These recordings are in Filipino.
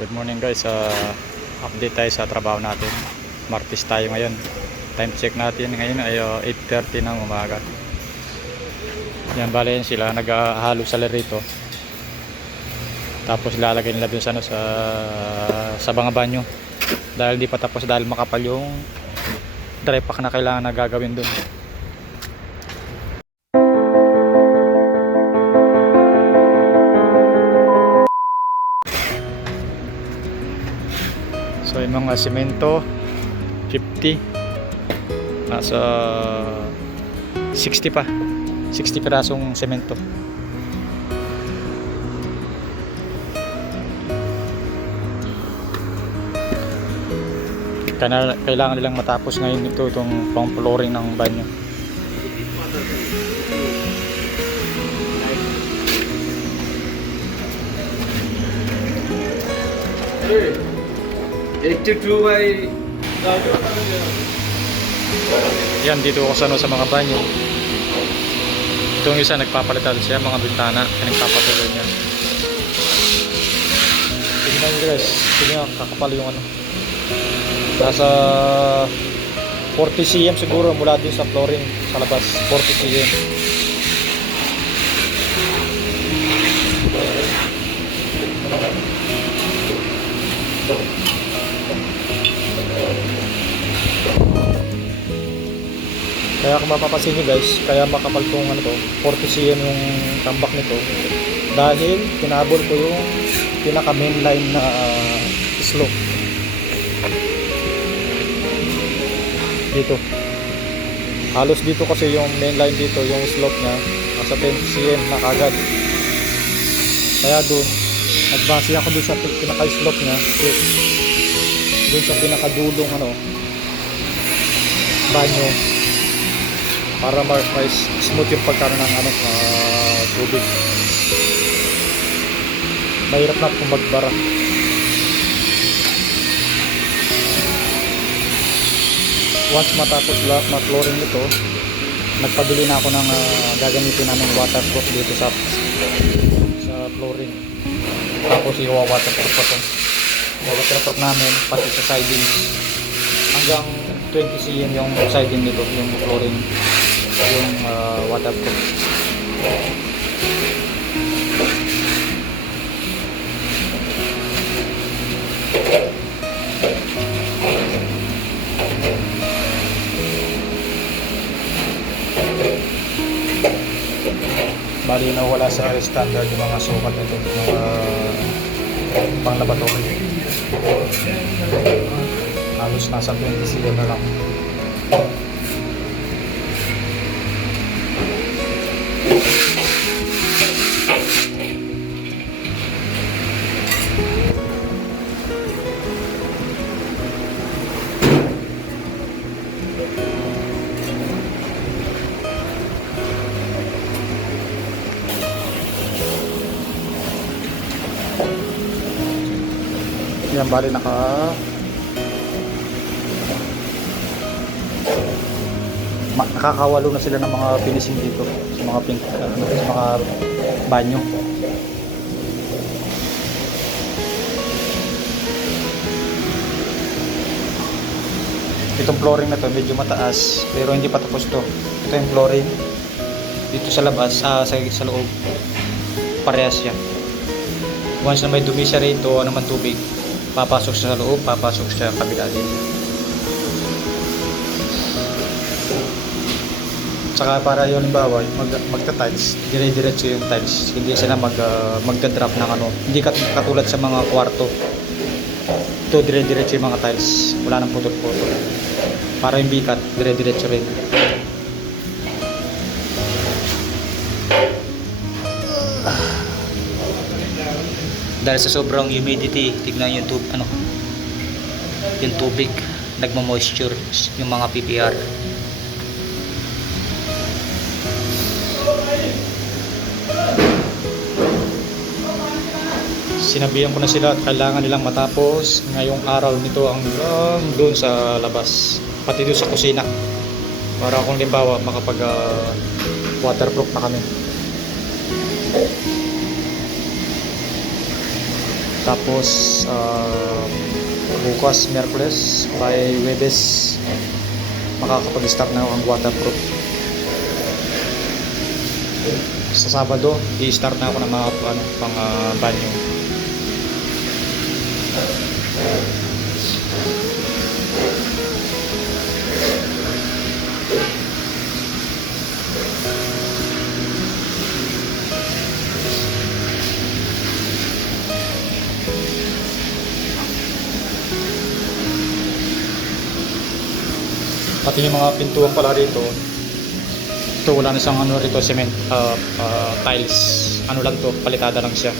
Good morning guys, update tayo sa trabaho natin. Martes tayo ngayon. Time check natin ngayon ay 8:30 ng umaga. Yan, bale yan sila, naghahalo sila rito. Tapos lalagay nila dun sa, sa mga banyo. Dahil di pa tapos, dahil makapal yung dry pack na kailangan na gagawin dun. So yung mga semento 50, nasa 60 pa, 60 pirasong semento. Kailangan nilang matapos ngayon itong pang flooring ng banyo. Hey. 82 by Yan, dito ako sa mga banyo. Itong isa nagpapalitan siya mga bintana, nagpapatuloy niya. Tingnan nyo guys, tingnan kakapal yung ano. Nasa 40 cm siguro mula din sa flooring sa labas, 40 cm. Kaya kung mapapansin nyo guys, kaya makapal tong ano to, 40 cm yung tambak nito. Dahil tinabol ko yung pinaka main line na slope. Dito. Halos dito kasi yung main line dito, yung slope niya, nasa 10 cm na kagad. Kaya doon, nagbase ako doon sa pinaka slope niya, doon sa pinakadulong ano, banyo. Para mas smooth yung pagkaroon ng ano, tubig. Mahirap na kung magbara. Once matapos lahat ng flooring nito, nagpabili na ako ng gagamitin namin waterproof dito sa flooring. Tapos i-waterproof pa ito. Waterproof namin pati sa siding. Hanggang 20 cm yung siding nito, yung flooring, yung waterproof. Bali na wala sa standard yung mga sukat nito, mga pang laboratory. Halos nasa 20 cm na lang. Yan, bali nakakawalo na sila ng mga finishing dito sa mga pink, sa mga banyo. Itong flooring na to medyo mataas pero hindi pa tapos to. Ito yung flooring dito sa labas, sa loob parehas siya. Once na may dumi siya rito, ano man tubig, papasok siya sa loob, papasok siya sa kabila din. Saka para yung halimbawa, magta-tiles, dire-diretso yung tiles. Hindi sila magda-drop ng ano. Hindi katulad sa mga kwarto. Ito dire-diretso yung mga tiles. Wala nang putol-putol. Para yung bikat, dire-diretso rin. Dahil sa sobrang humidity, tignan yung yung tubig, nagmo-moisture yung mga PPR. Sinabihan ko na sila at kailangan nilang matapos ngayong araw nito hanggang doon sa labas, pati doon sa kusina, para kung limbawa makapag waterproof na kami. Tapos bukas Miyerkules by Webes makakapag-start na ang waterproof. Sa Sabado i-start na ako ng mga pang banyo. Pati yung mga pintuan pala rito, ito wala na siyang ano rito, cement, tiles, ano lang to, palitada lang siya.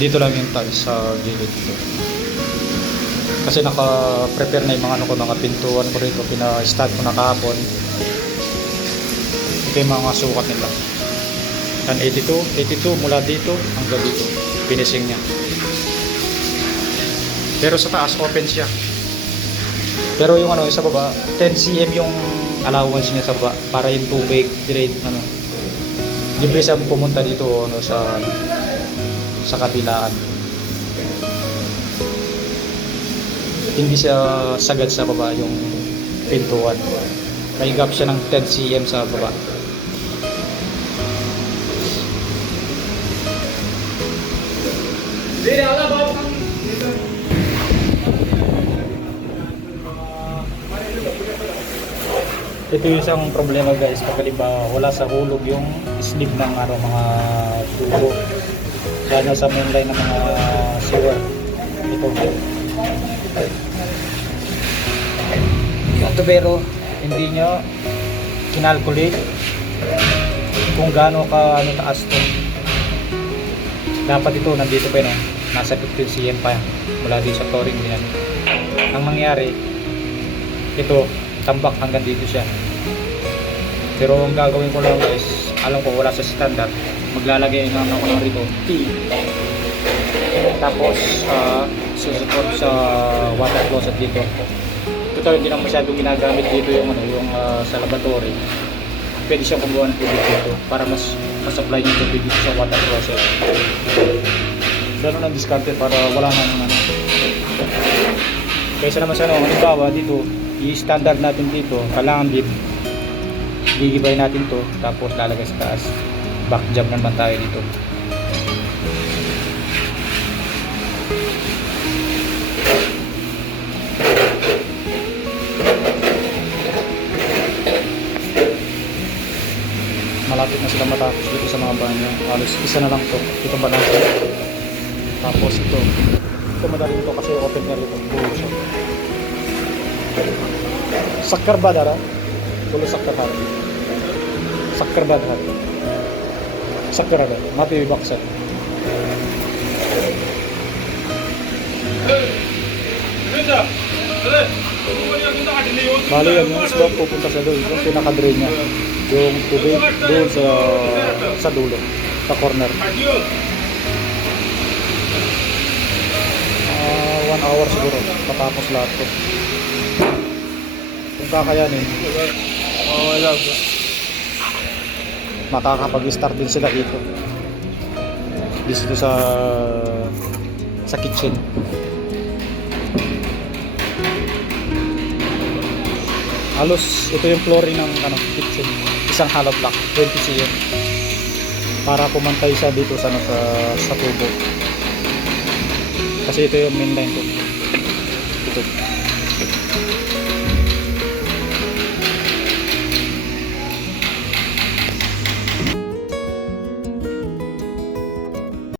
Dito lang yung tiles sa gilid dito. Kasi naka-prepare na yung mga ano ko, mga pintuan ko rito, pina-start ko na kahapon. Ito yung mga sukat nila. Yan 82 mula dito hanggang dito, finishing niya. Pero sa taas open siya. Pero yung ano sa baba, 10 cm yung allowance niya sa baba para yung tubig direct ano. Libre siya pumunta dito ano sa kabilaan. Hindi siya sagad sa baba yung pintuan. May gap siya ng 10 cm sa baba. Ito yung isang problema guys, kapag wala sa hulog yung sleeve ng ano, mga tubo lalo sa mainline ng mga sewer. Ito yung tubero, hindi nyo kinalculate kung gaano ka ano, taas to. Dapat ito nandito pa yun, nasa 15 cm pa mula dito sa flooring din. Ang mangyari ito tambak hanggang dito siya. Pero ang gagawin ko lang guys, alam ko wala sa standard, maglalagay ng ako ng rito T, tapos susupport sa water closet dito. Ito hindi na masyadong ginagamit dito yung ano, yung sa laboratory. Pwede siyang kumuha ng tubig dito para mas supply yung tubig dito sa water closet. Ganun ang diskarte para wala nang ano. Kaysa naman sa ano, halimbawa dito i-standard natin dito, kailangan gigibay natin to, tapos lalagay sa taas, back jump naman tayo dito. Malapit na sila matapos dito sa mga banyo, halos isa na lang to, ito ba lang to. Tapos ito madali ito kasi open air ito, puro siya. Sakkar badara, puro sakkar hari. Sakkar badara. Sakkar ada, mati baksa. Bali yan yung slope pupunta sa doon, yung pinaka-drain niya. Yung tubig doon sa dulo, sa corner. 1 hour siguro, matapos lahat to. Kung kakayanin, makakapag-start din sila dito. Dito sa kitchen. Halos ito yung flooring ng ano, kitchen. Isang hollow block, 20 cm. Para pumantay siya dito sa tubo. Kasi ito yung main line ko. Ito.